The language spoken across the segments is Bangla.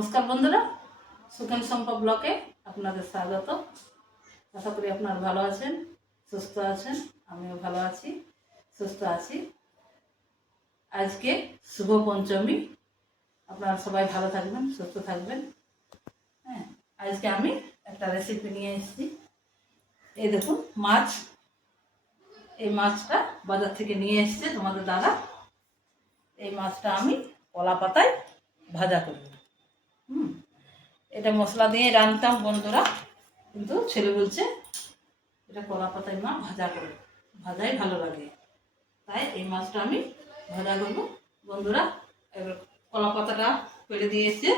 নমস্কার বন্ধুরা, সুখেন সম্পা ব্লকে আপনাদের স্বাগত। আশা করি আপনারা ভালো আছেন, সুস্থ আছেন। আমিও ভালো আছি, সুস্থ আছি। আজকে শুভ পঞ্চমী, আপনারা সবাই ভালো থাকবেন, সুস্থ থাকবেন। হ্যাঁ, আজকে আমি একটা রেসিপি নিয়ে এসেছি। এই দেখুন মাছ, এই মাছটা বাজার থেকে নিয়ে এসেছে তোমাদের দাদা। এই মাছটা আমি কলা পাতায় ভাজা করব। এটা মশলা দিয়ে রান্নতাম বন্ধুরা, কিন্তু ছেলে বলছে এটা কলা পাতায় মা ভাজা করো, ভাজাই ভালো লাগে, তাই এই মাছটা আমি ভাজা করবো বন্ধুরা। এবার কলা পাতাটা ফেলে দিয়েছে,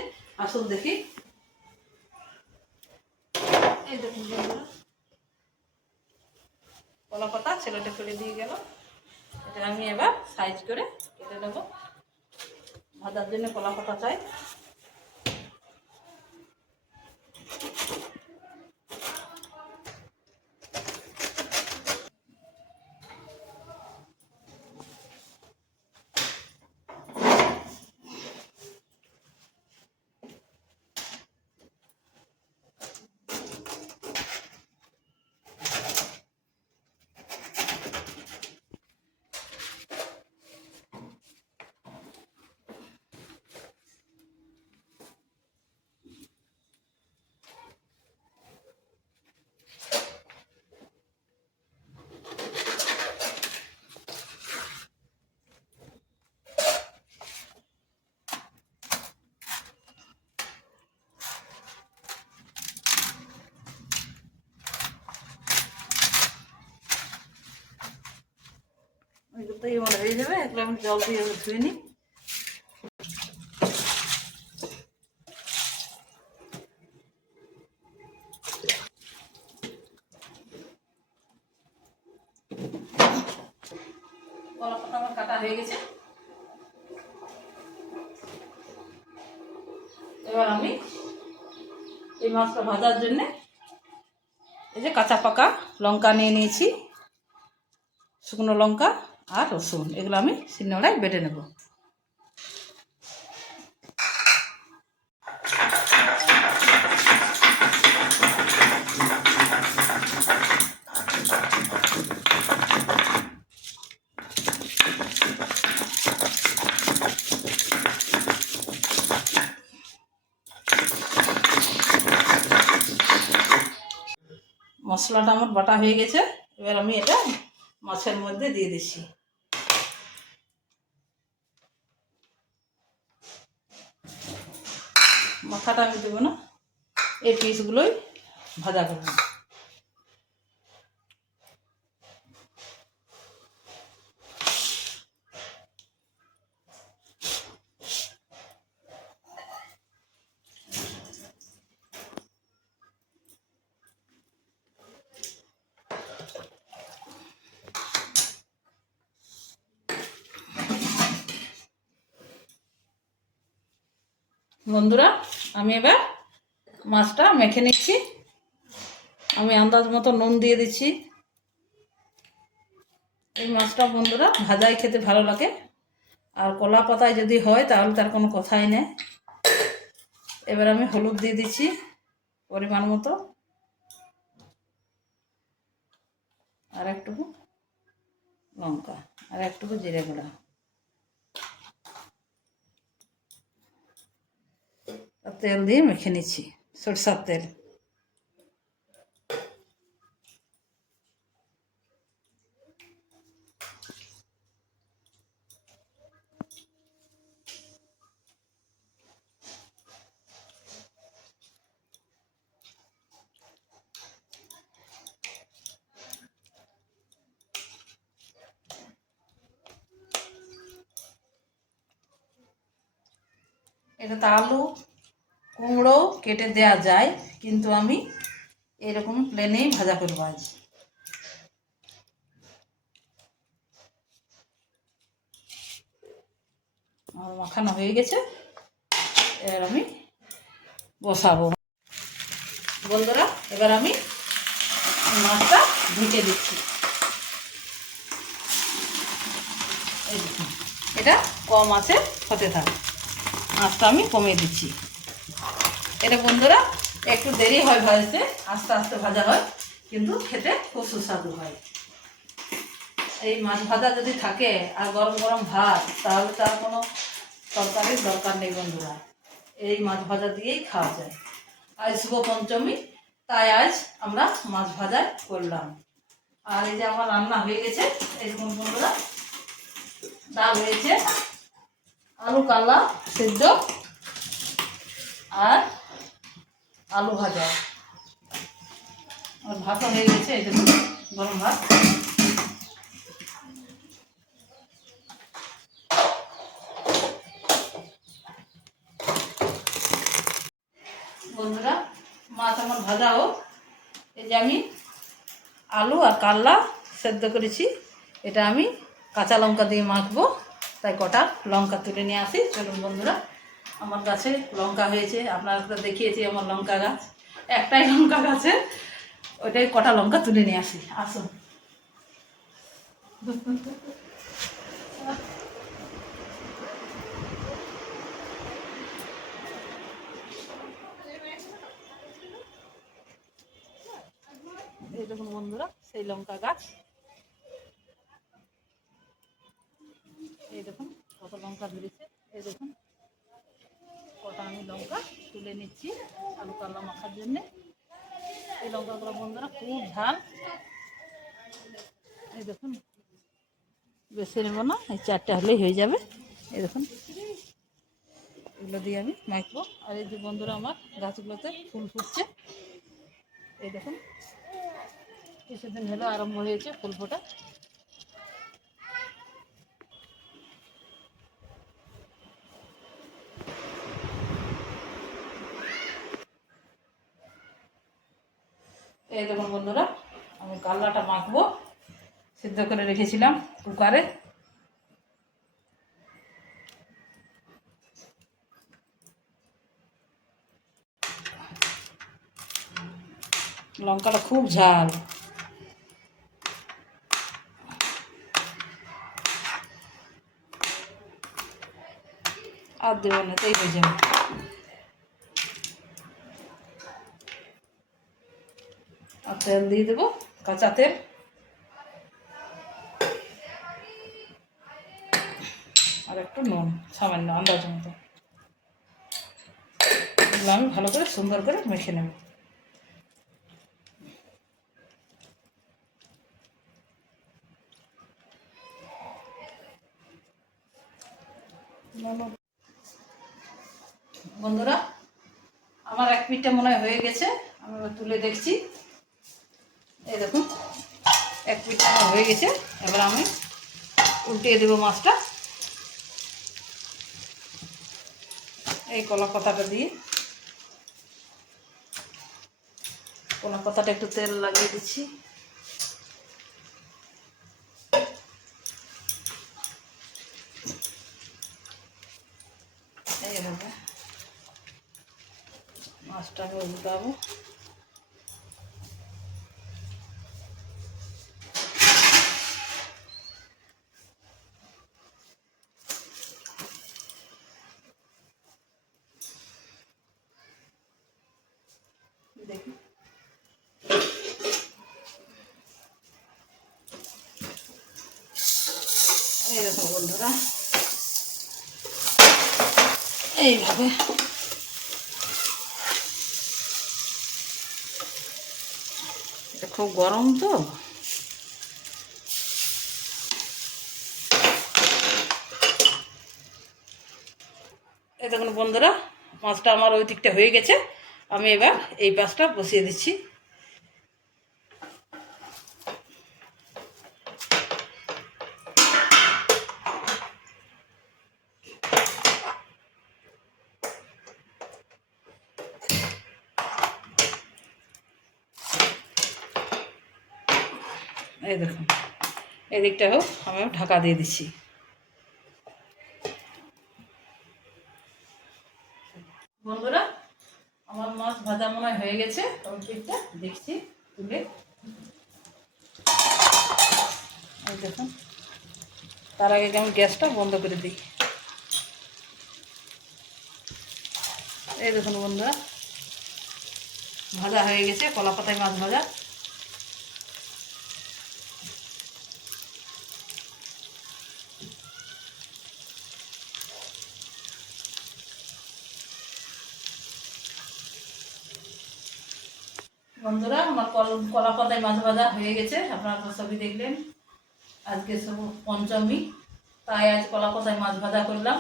আসল দেখি। এই দেখুন বন্ধুরা, কলা পাতা ছেলেটা ফেলে দিয়ে গেল। এটা আমি এবার সাইজ করে কেটে নেবো। ভাজার জন্য কলা পাতা চাই। এগুলোতেই মনে হয়ে যাবে, এগুলো আমি জল দিয়ে ধুয়ে নিই। কলা পাতা আমার কাটা হয়ে গেছে। এবার আমি এই মাছটা ভাজার জন্য এই যে কাঁচা পাকা লঙ্কা নিয়ে নিয়েছি, শুকনো লঙ্কা আর রসুন, এগুলো আমি শিলনোড়ায় বেটে নেব। মশলাটা আমার বাটা হয়ে গেছে, এবার আমি এটা মাছের মধ্যে দিয়ে দিচ্ছি। মাথাটা আমি দেবো না, এই পিসগুলোই ভাজা করব। বন্ধুরা, আমি এবার মাছটা মেখে নিচ্ছি। আমি আন্দাজ মতো নুন দিয়ে দিচ্ছি। এই মাছটা বন্ধুরা ভাজাই খেতে ভালো লাগে, আর কলা পাতায় যদি হয় তাহলে তার কোনো কথাই নেই। এবার আমি হলুদ দিয়ে দিচ্ছি পরিমাণ মতো, আর একটুকু লঙ্কা, আর একটুকু জিরে গুঁড়া, আর তেল দিয়ে মেখে নিচ্ছি, সরষের তেল। এটাতে আলু কুমড়ো কেটে দেওয়া যায়, কিন্তু আমি এরকম প্লেনেই ভাজা করব আজ। আমার মাখানো হয়ে গেছে, এবার আমি বসাবো বন্ধুরা। এবার আমি মাছটা ঢেকে দিচ্ছি। এই দেখুন, এটা কম আছে হতে থাক, মাছটা আমি কমিয়ে দিচ্ছি। এটা বন্ধুরা একটু দেরি হয় ভাজতে, আস্তে আস্তে ভাজা হয়, কিন্তু খেতে খুব সুস্বাদু হয়। এই মাছ ভাজা যদি থাকে আর গরম গরম ভাত, তাহলে তার কোনো তরকারির দরকার নেই বন্ধুরা। এই মাছ ভাজা দিয়েই খাওয়া যায়। আজ শুভ পঞ্চমী, তাই আজ আমরা মাছ ভাজা করলাম। আর এই যে আমার রান্না হয়ে গেছে, এই দেখুন বন্ধুরা, ডাল হয়েছে, আলু কালা সেদ্ধ আর আলু ভাজা, আর ভাতও হয়ে গেছে, এই দেখুন গরম ভাত। বন্ধুরা মাছ আমার ভাজা হোক, এই যে আমি আলু আর কাল্লা সেদ্ধ করেছি, এটা আমি কাঁচা লঙ্কা দিয়ে মাখবো, তাই কটা লঙ্কা তুলে নিয়ে আসি। চলুন বন্ধুরা, আমার গাছে লঙ্কা হয়েছে, আপনারা তো দেখিয়েছি আমার লঙ্কা গাছ, একটাই লঙ্কা গাছে, ওইটাই কটা লঙ্কা তুলে নিয়ে আসি। আসুন। এই দেখুন বন্ধুরা সেই লঙ্কা গাছ, এই দেখুন কত লঙ্কা ধরেছে, এই দেখুন কটা আমি লঙ্কা তুলে নিচ্ছি আলু কাল্লা মাখার জন্যে। এই লঙ্কাগুলো বন্ধুরা খুব ঝাল, এই দেখুন বেশি নেব না, এই 4টে হলেই হয়ে যাবে। এই দেখুন এগুলো দিয়ে আমি মাখবো। আর এই যে বন্ধুরা আমার গাছগুলোতে ফুল ফুটছে, এই দেখুন কিছুদিন হলো আরম্ভ হয়েছে ফুল ফোটা। এই দেখুন বন্ধুরা আমি কাল্লাটা মাখবো, সিদ্ধ করে রেখেছিলাম কুকারে। লঙ্কাটা খুব ঝাল, আর দেবো না, তাই হয়ে যাবে। আর তেল দিয়ে দেবো, কাঁচা তেল, আর একটু নুন সামান্য আন্দাজ মতো। এগুলো আমি ভালো করে সুন্দর করে মেখে নেব। বন্ধুরা আমার এক পিঠটা মনে হয় হয়ে গেছে, আমি তুলে দেখছি। এই দেখুন এক পিঠটা আমার হয়ে গেছে, এবার আমি উল্টিয়ে দেবো মাছটা এই কলা পাতাটা দিয়ে। কলা পাতাটা একটু তেল লাগিয়ে দিচ্ছি, এইভাবে মাছটা আমি উল্টাবো। দেখুন এই দেখো বন্ধুরা এইভাবে এটা খুব গরম তো, এই দেখুন বন্ধুরা মাছটা আমার ওই দিকটা হয়ে গেছে, আমি এবার এই পাশটা বসিয়ে দিচ্ছি। এই দেখুন এই দিকটা হোক, আমি ঢাকা দিয়ে দিচ্ছি। বন্ধুরা আমার মাছ ভাজা মনে হয় হয়ে গেছে, দিকটা দেখছি তুলে। এই দেখুন তার আগে আমি গ্যাসটা বন্ধ করে দিই। এই দেখুন বন্ধুরা ভাজা হয়ে গেছে কলা পাতায় মাছ ভাজা। বন্ধুরা আমার কলা পাতায় মাছ ভাজা হয়ে গেছে, আপনারা তো সবই দেখলেন। আজকে সব পঞ্চমী, তাই আজ কলা পাতায় মাছ ভাজা করলাম।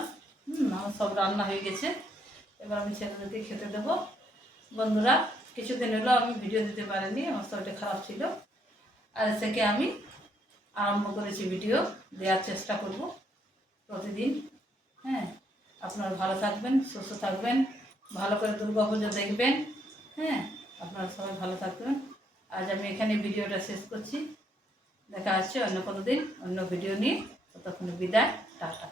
আমার সব রান্না হয়ে গেছে, এবার আমি ছেলেদেরকে খেতে দেবো। বন্ধুরা কিছুদিন হলো আমি ভিডিও দিতে পারিনি, আমার শরীরটা খারাপ ছিল। আজ থেকে আমি আরম্ভ করেছি ভিডিও দেওয়ার চেষ্টা করব প্রতিদিন। হ্যাঁ, আপনারা ভালো থাকবেন, সুস্থ থাকবেন, ভালো করে দুর্গা পুজো দেখবেন। হ্যাঁ, আপনারা সবাই ভালো থাকবেন। আজ আমি এখানে ভিডিওটা শেষ করছি। দেখা হচ্ছে অন্য কোনো দিন অন্য ভিডিও নিয়ে। ততক্ষণে বিদায়, টাটা।